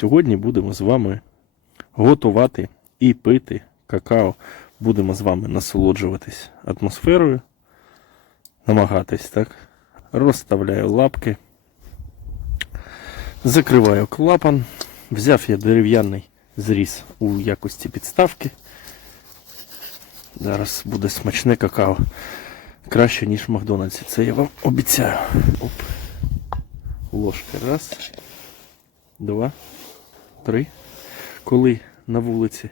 Сьогодні будемо з вами готувати і пити какао. Будемо з вами насолоджуватись атмосферою, намагатись, так? Розставляю лапки, закриваю клапан. Взяв я дерев'яний зріз у якості підставки. Зараз буде смачне какао. Краще, ніж в Макдональдсі. Це я вам обіцяю. Оп. Ложка. Раз, два, три. Коли на вулиці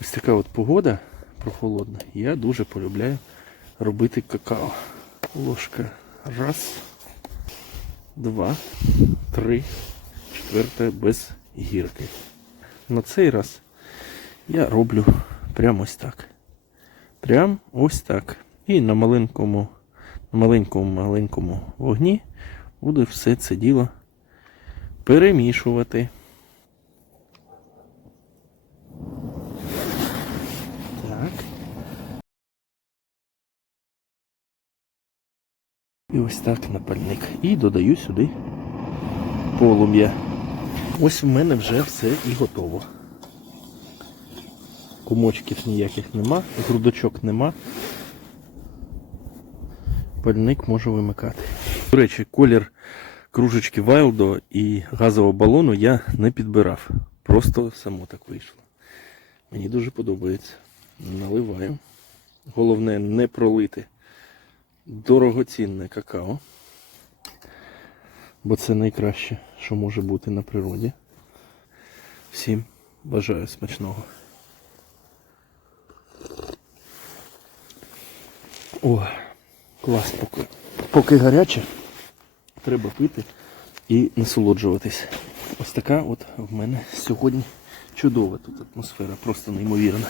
ось така от погода прохолодна, я дуже полюбляю робити какао. Ложка. Раз, два, три, четверта без гірки. На цей раз я роблю прямо ось так. Прям ось так. І на маленькому, на маленькому маленькому вогні буду все це діло перемішувати. І ось так на пальник. І додаю сюди полум'я. Ось в мене вже все і готово. Кумочків ніяких нема, грудочок нема. Пальник можу вимикати. До речі, колір кружечки Вайлдо і газового балону я не підбирав. Просто само так вийшло. Мені дуже подобається. Наливаю. Головне не пролити дорогоцінне какао. Бо це найкраще, що може бути на природі. Всім бажаю смачного. О, клас, поки, поки гаряче, треба пити і насолоджуватись. Ось така от в мене сьогодні чудова тут атмосфера, просто неймовірна.